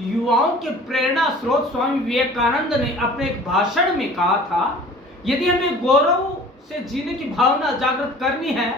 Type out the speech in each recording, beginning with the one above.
युवाओं के प्रेरणा स्रोत स्वामी विवेकानंद ने अपने एक भाषण में कहा था, यदि हमें गौरव से जीने की भावना जागृत करनी है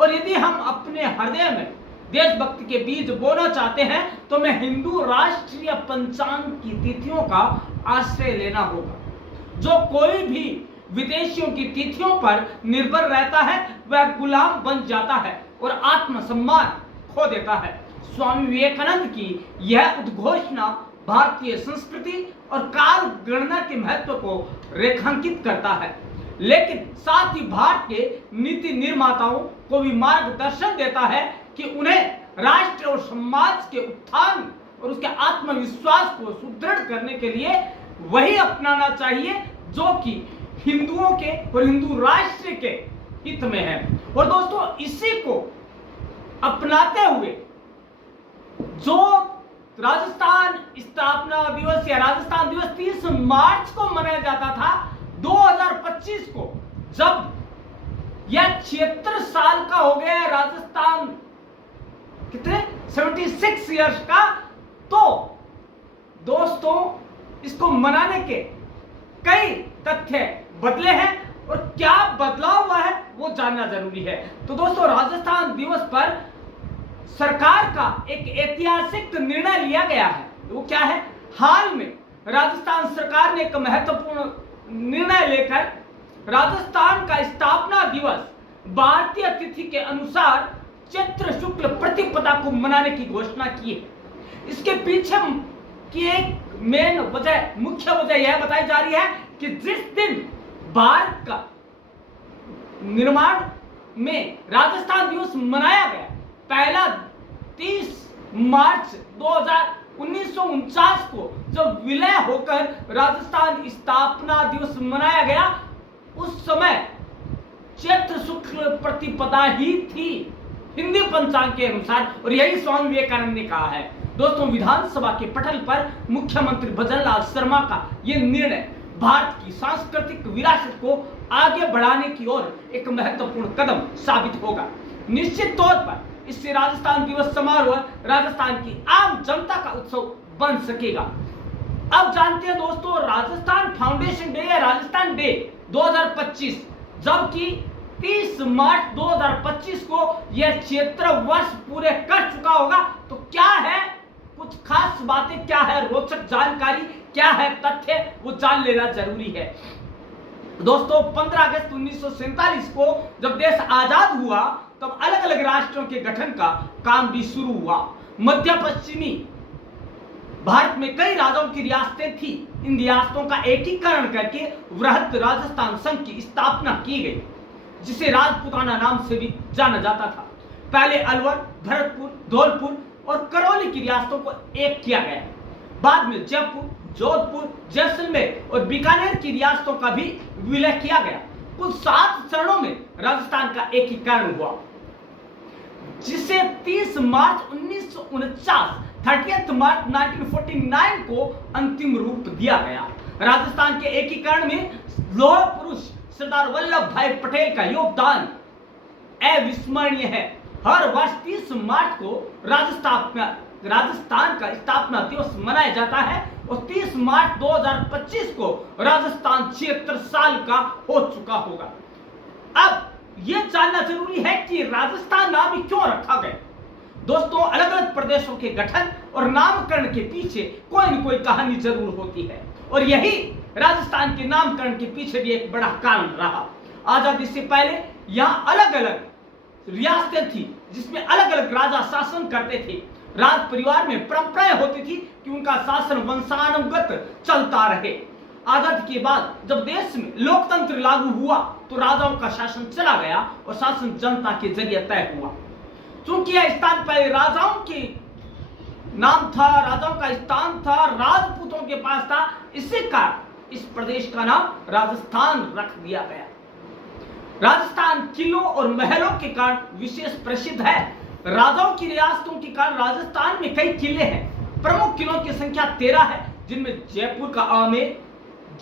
और यदि हम अपने हृदय में देशभक्ति के बीज बोना चाहते हैं तो हमें हिंदू राष्ट्रीय पंचांग की तिथियों का आश्रय लेना होगा। जो कोई भी विदेशियों की तिथियों पर निर्भर रहता है वह गुलाम बन जाता है और आत्मसम्मान खो देता है। स्वामी विवेकानंद की यह उद्घोषणा भारतीय संस्कृति और काल गणना के महत्व को रेखांकित करता है, लेकिन साथ ही भारत के नीति निर्माताओं को भी मार्गदर्शन देता है कि उन्हें राष्ट्र और समाज के उत्थान और उसके आत्मविश्वास को सुदृढ़ करने के लिए वही अपनाना चाहिए जो कि हिंदुओं के और हिंदू राष्ट्र के हित में है। और दोस्तों, इसी को अपनाते हुए जो राजस्थान स्थापना दिवस या राजस्थान दिवस 30 मार्च को मनाया जाता था 2025 को, जब यह 76 साल का हो गया राजस्थान, कितने 76 इयर्स का, तो दोस्तों इसको मनाने के कई तथ्य बदले हैं और क्या बदलाव हुआ है वो जानना जरूरी है। तो दोस्तों, राजस्थान दिवस पर सरकार का एक ऐतिहासिक निर्णय लिया गया है। वो क्या है? हाल में राजस्थान सरकार ने एक महत्वपूर्ण निर्णय लेकर राजस्थान का स्थापना दिवस भारतीय तिथि के अनुसार चैत्र शुक्ल प्रतिपदा को मनाने की घोषणा की है। इसके पीछे की एक मेन वजह, मुख्य वजह यह बताई जा रही है कि जिस दिन भारत का निर्माण में राजस्थान दिवस मनाया गया, पहला 30 मार्च 1949 को जब विलय होकर राजस्थान स्थापना दिवस मनाया गया, उस समय चैत्र शुक्ल प्रतिपदा ही थी हिंदी पंचांग के अनुसार, और यही स्वामी विवेकानंद ने कहा है। दोस्तों, विधानसभा के पटल पर मुख्यमंत्री भजनलाल शर्मा का यह निर्णय भारत की सांस्कृतिक विरासत को आगे बढ़ाने की ओर एक महत्वपूर्ण कदम साबित होगा। निश्चित तौर पर इससे राजस्थान दिवस समारोह राजस्थान की आम जनता का उत्सव बन सकेगा। अब जानते हैं दोस्तों, राजस्थान फाउंडेशन डे या राजस्थान डे 2025, जबकि 30 मार्च 2025 को यह 76 वर्ष पूरे कर चुका होगा, तो क्या है कुछ खास बातें, क्या है रोचक जानकारी, क्या है तथ्य, वो जान लेना जरूरी है। दोस्तों, 15 अगस्त 1947 को जब देश आजाद हुआ तब अलग अलग राष्ट्रों के गठन का काम भी शुरू हुआ। मध्य पश्चिमी भारत में कई राजाओं की रियासतें थी। इन रियासतों का एकीकरण करके वृहद राजस्थान संघ की स्थापना की गई, जिसे राजपूताना नाम से भी जाना जाता था। पहले अलवर, भरतपुर, धौलपुर और करौली की रियासतों को एक किया गया। बाद में जयपुर, जोधपुर, जैसलमेर और बीकानेर की रियासतों का भी विलय किया गया। कुल 7 चरणों में राजस्थान का एकीकरण हुआ, जिसे 30 मार्च 1949 30 मार्च 1949 को अंतिम रूप दिया गया। राजस्थान के एकीकरण में लौह पुरुष सरदार वल्लभ भाई पटेल का योगदान अविस्मरणीय है। हर वर्ष 30 मार्च को राजस्थान का स्थापना दिवस मनाया जाता है और 30 मार्च 2025 को राजस्थान 76 साल का हो चुका होगा। अब यह जानना जरूरी है कि राजस्थान नाम क्यों रखा गया। दोस्तों, अलग अलग प्रदेशों के गठन और नामकरण के पीछे कोई न कोई कहानी जरूर होती है, और यही राजस्थान के नामकरण के पीछे भी एक बड़ा कारण रहा। आजादी से पहले यहाँ अलग अलग रियासतें थी, जिसमें अलग अलग राजा शासन करते थे। राज परिवार में परंपराएं होती थी कि उनका शासन वंशानुगत चलता रहे। आजादी के बाद जब देश में लोकतंत्र लागू हुआ तो राजाओं का शासन चला गया और शासन जनता के जरिए तय हुआ। चूंकि यह स्थान पहले राजाओं के नाम था, राजाओं का स्थान था, राजपूतों के पास था, इसी कारण इस प्रदेश का नाम राजस्थान रख दिया गया। राजस्थान किलों और महलों के कारण विशेष प्रसिद्ध है। राजाओं की रियासतों के कारण राजस्थान में कई किले हैं। प्रमुख किलों की संख्या 13 है, जिनमें जयपुर का आमेर,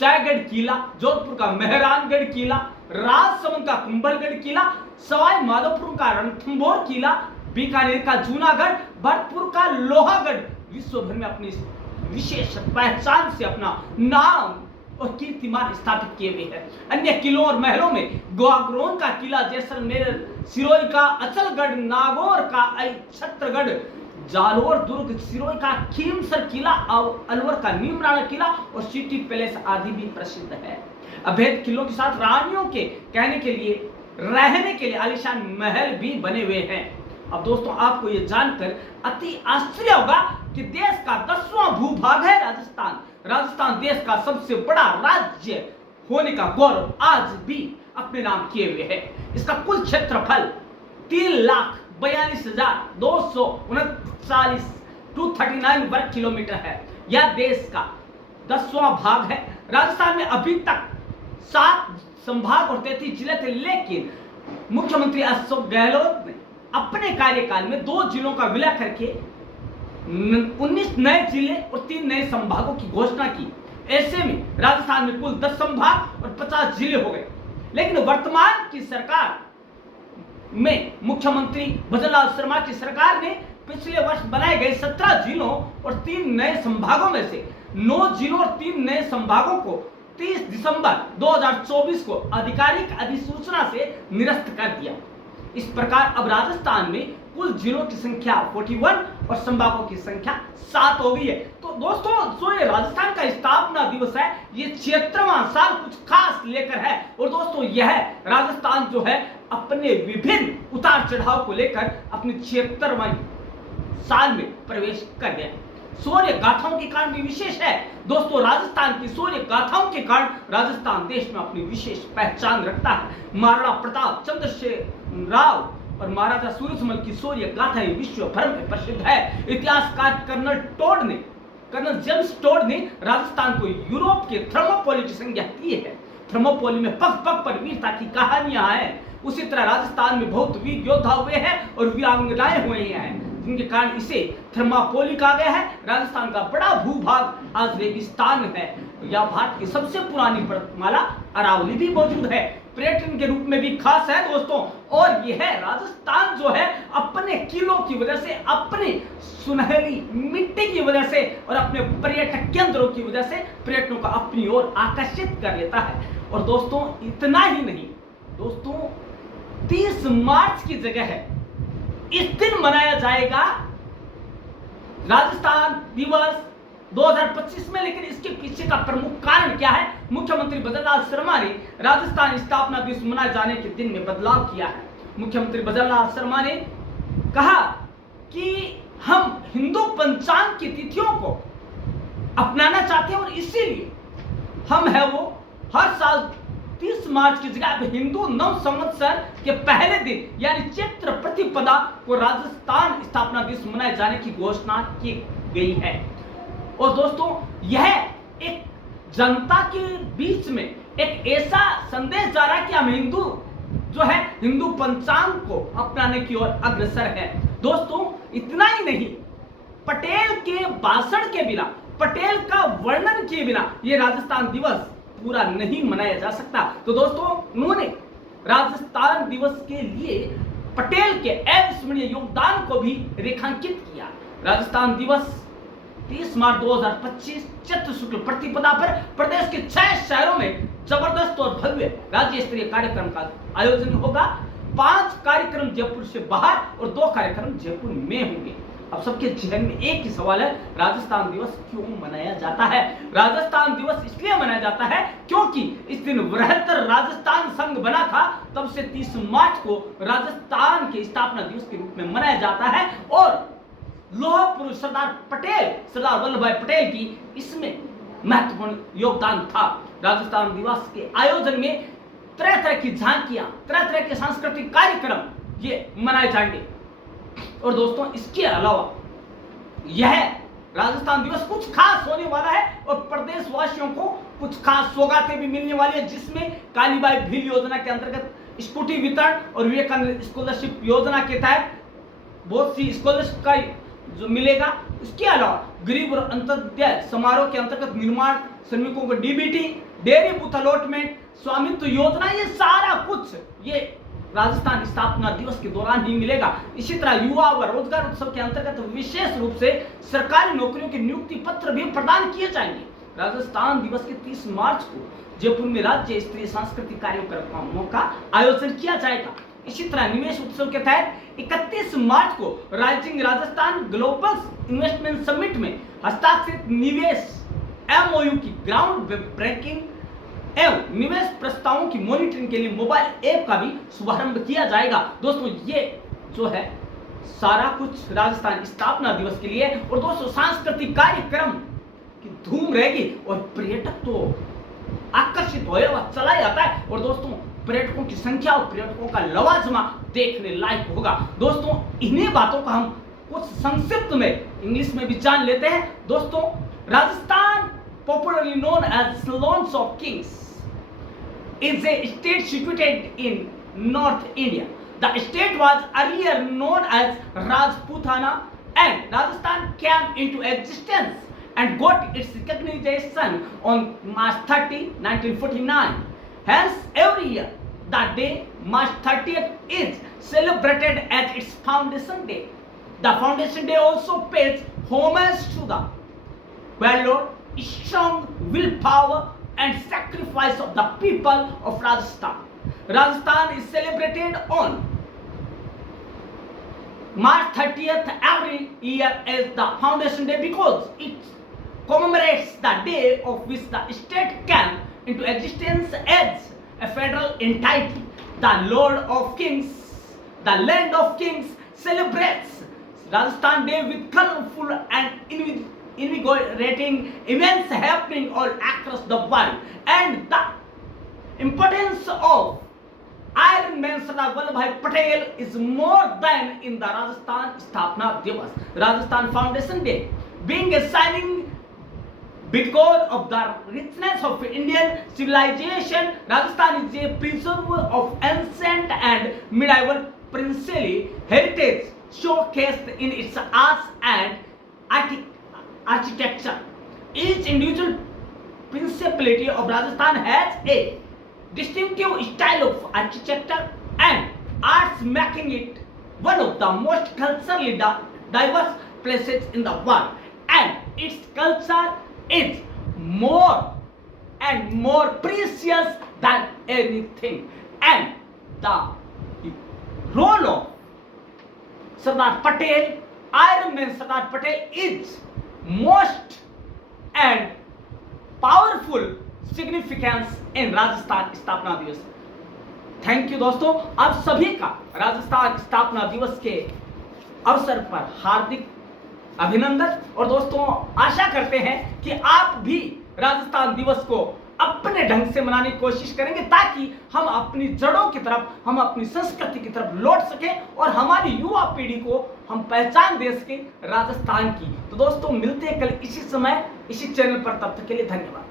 जयगढ़ किला, जोधपुर का मेहरानगढ़ किला, राजसमंद का कुंभलगढ़ किला, सवाई माधोपुर का रणथंभौर किला, बीकानेर का जूनागढ़, भरतपुर का लोहागढ़ विश्व भर में अपनी विशेष पहचान से अपना नाम और कीर्तिमान स्थापित किए हुए हैं। अन्य किलों और महलों में ग्वाग्रोन का किला, जैसलमेर, सिरोही का अचलगढ़, नागौर का छत्रगढ़, जालोर दुर्ग, सिरोही का खीमसर किला, अलवर का नीमराणा किला और सिटी पैलेस आदि भी प्रसिद्ध है। अभेद किलों के साथ रानियों के रहने के लिए आलीशान महल भी बने हुए हैं। अब दोस्तों आपको यह जानकर अति आश्चर्य होगा कि देश का 10वां भूभाग है राजस्थान। राजस्थान देश का सबसे बड़ा राज्य होने का गौरव आज भी अपने नाम किए हुए है। इसका कुल क्षेत्रफल 3,42,239 वर्ग किलोमीटर है। यह देश का 10वां भाग है। राजस्थान में अभी तक 7 संभाग और 33 जिले थे, लेकिन मुख्यमंत्री अशोक गहलोत ने अपने कार्यकाल में 2 जिलों का विलय करके 19 नए जिले और 3 नए संभागों की घोषणा की। ऐसे में राजस्थान में कुल 10 संभाग और 50 जिले हो गए। लेकिन वर्तमान की सरकार में मुख्यमंत्री भजनलाल शर्मा की सरकार ने पिछले वर्ष बनाए गए 17 जिलों और 3 नए संभागों में से 9 जिलों और 3 नए संभागों को 30 दिसंबर 2024 को आधिकारिक अधिसूचना से निरस्त कर दिया। इस प्रकार अब राजस्थान में कुल जिलों की संख्या 41 और संभागों की संख्या 7 हो गई है। तो दोस्तों जो ये राजस्थान का स्थापना दिवस है, ये 76वां साल कुछ खास लेकर है। और दोस्तों यह राजस्थान जो है अपने विभिन्न उतार चढ़ाव को लेकर अपने 76वें साल में प्रवेश कर गया। शौर्य गाथाओं के कारण भी विशेष है। दोस्तों राजस्थान की शौर्य गाथाओं के कारण राजस्थान देश में अपनी विशेष पहचान रखता है। महाराणा प्रताप, चंद्रशेखर राव और महाराजा सूरजमल की शौर्य गाथाएं विश्व भर में प्रसिद्ध है। इतिहासकार कर्नल जेम्स टोड ने राजस्थान को यूरोप के थर्मोपोली की संज्ञा दी है। थर्मोपोली में पग पग पर वीरता की कहानियां हैं। उसी तरह राजस्थान में बहुत वीर योद्धा हुए हैं और वीरांगनाएं हुए हैं, जिनके कारण इसे थर्मोपोली कहा गया है। राजस्थान का बड़ा भूभाग आज रेगिस्तान है। यह भारत की सबसे पुरानी पर्वतमाला अरावली भी मौजूद है, पर्यटन के रूप में भी खास है दोस्तों। और यह राजस्थान जो है अपने किलों की वजह से, अपने सुनहरी मिट्टी की वजह से और अपने पर्यटक केंद्रों की वजह से पर्यटकों को अपनी ओर आकर्षित कर लेता है। और दोस्तों इतना ही नहीं दोस्तों, 30 मार्च की जगह है इस दिन मनाया जाएगा राजस्थान दिवस 2025 में। लेकिन इसके पीछे का प्रमुख कारण क्या है? मुख्यमंत्री भजनलाल शर्मा ने राजस्थान स्थापना दिवस मनाए जाने के दिन में बदलाव किया है। मुख्यमंत्री भजनलाल शर्मा ने कहा कि हम हिंदू पंचांग की तिथियों को अपनाना चाहते हैं और इसीलिए हम है वो हर साल 30 मार्च की जगह हिंदू नव संवत्सर के पहले दिन यानी चैत्र प्रतिपदा को राजस्थान स्थापना दिवस मनाए जाने की घोषणा की गई है। और दोस्तों यह एक जनता के बीच में एक ऐसा संदेश जा रहा है कि हम हिंदू जो है हिंदू पंचांग को अपनाने की ओर अग्रसर है। दोस्तों इतना ही नहीं, पटेल के भाषण के बिना, पटेल का वर्णन किए बिना यह राजस्थान दिवस पूरा नहीं मनाया जा सकता। तो दोस्तों उन्होंने राजस्थान दिवस के लिए पटेल के अविस्मरणीय योगदान को भी रेखांकित किया। राजस्थान दिवस 30 मार्च 2025 चैत्र शुक्ल प्रतिपदा पर प्रदेश के 6 शहरों में जबरदस्त और भव्य राज्य स्तरीय कार्यक्रम का आयोजन होगा। 5 कार्यक्रम जयपुर से बाहर और 2 कार्यक्रम जयपुर में होंगे। अब सबके जहन में एक ही सवाल है, राजस्थान दिवस क्यों मनाया जाता है? राजस्थान दिवस इसलिए मनाया जाता है क्योंकि इस दिन बृहत्तर राजस्थान संघ बना था। तब से 30 मार्च को राजस्थान के स्थापना दिवस के रूप में मनाया जाता है और लौह पुरुष सरदार वल्लभ भाई पटेल की इसमें महत्वपूर्ण योगदान था। राजस्थान दिवस के आयोजन में तरह तरह की झांकियां, तरह तरह के सांस्कृतिक कार्यक्रम ये मनाए जाएंगे। और दोस्तों इसके अलावा यह राजस्थान दिवस कुछ खास होने वाला है और प्रदेशवासियों को कुछ खास सौगातें भी मिलने वाली है, जिसमें कालीबाई भील योजना के अंतर्गत स्कूटी वितरण और विवेकानंद स्कॉलरशिप योजना के तहत बहुत सी स्कॉलरशिप का जो मिलेगा। इसके अलावा गरीब और अंत्योदय समारोह के अंतर्गत निर्माण श्रमिकों को डीबीटी, डेयरी बूथ अलॉटमेंट, स्वामित्व योजना, ये सारा कुछ ये राजस्थान स्थापना दिवस के दौरान ही मिलेगा। इसी तरह युवा व रोजगार उत्सव के अंतर्गत विशेष रूप से सरकारी नौकरियों के नियुक्ति पत्र भी प्रदान किए जाएंगे। राजस्थान दिवस के 30 मार्च को जयपुर में राज्य स्तरीय सांस्कृतिक कार्यक्रमों का आयोजन किया जाएगा। इसी तरह निवेश उत्सव के तहत 31 मार्च को rising Rajasthan global investment summit में हस्ताक्षरित निवेश MOU की ग्राउंड ब्रेकिंग एवं निवेश प्रस्तावों की मॉनिटरिंग के लिए मोबाइल ऐप का भी शुभारंभ किया जाएगा। दोस्तों ये जो है सारा कुछ राजस्थान स्थापना दिवस के लिए। और दोस्तों सांस्कृतिक कार्यक्रम की धूम रहेगी और पर्यटक तो आकर्षित होएगा, चला जाता है। और दोस्तों पर्यटकों की संख्या और पर्यटकों का लवाजमा देखने लायक होगा। दोस्तों इन्हीं बातों का हम कुछ संक्षिप्त में इंग्लिश में भी जान लेते हैं। दोस्तों Rajasthan popularly known as Lands of Kings is a state situated in North India. The state was earlier known as Rajputana and Rajasthan came into existence and got its recognition on March 30, 1949. Hence, every year, the day March 30th is celebrated as its foundation day. The foundation day also pays homage to the valor, strong willpower and sacrifice of the people of Rajasthan. Rajasthan is celebrated on March 30th every year as the foundation day because it commemorates the day of which the state came into existence as a federal entity. The Lord of Kings, the land of kings celebrates Rajasthan Day with colorful and invigorating events happening all across the world. And the importance of Iron Man Sardar Vallabhbhai Patel is more than in the Rajasthan Sthapna Divas. Rajasthan Foundation Day being a shining beacon of the richness of Indian civilization. Rajasthan is a preserver of ancient and medieval princely heritage showcased in its arts and architecture. Each individual principality of Rajasthan has a distinctive style of architecture and arts, making it one of the most culturally diverse places in the world. And its culture is more and more precious than anything. And the role of Sardar Patel, Iron Man Sardar Patel, is most and powerful significance in Rajasthan स्थापना दिवस। Thank you दोस्तों, आप सभी का राजस्थान स्थापना दिवस के अवसर पर हार्दिक अभिनंदन। और दोस्तों आशा करते हैं कि आप भी राजस्थान दिवस को अपने ढंग से मनाने की कोशिश करेंगे ताकि हम अपनी जड़ों की तरफ, हम अपनी संस्कृति की तरफ लौट सकें और हमारी युवा पीढ़ी को हम पहचान दे सकें राजस्थान की। तो दोस्तों मिलते हैं कल इसी समय इसी चैनल पर, तब तक के लिए धन्यवाद।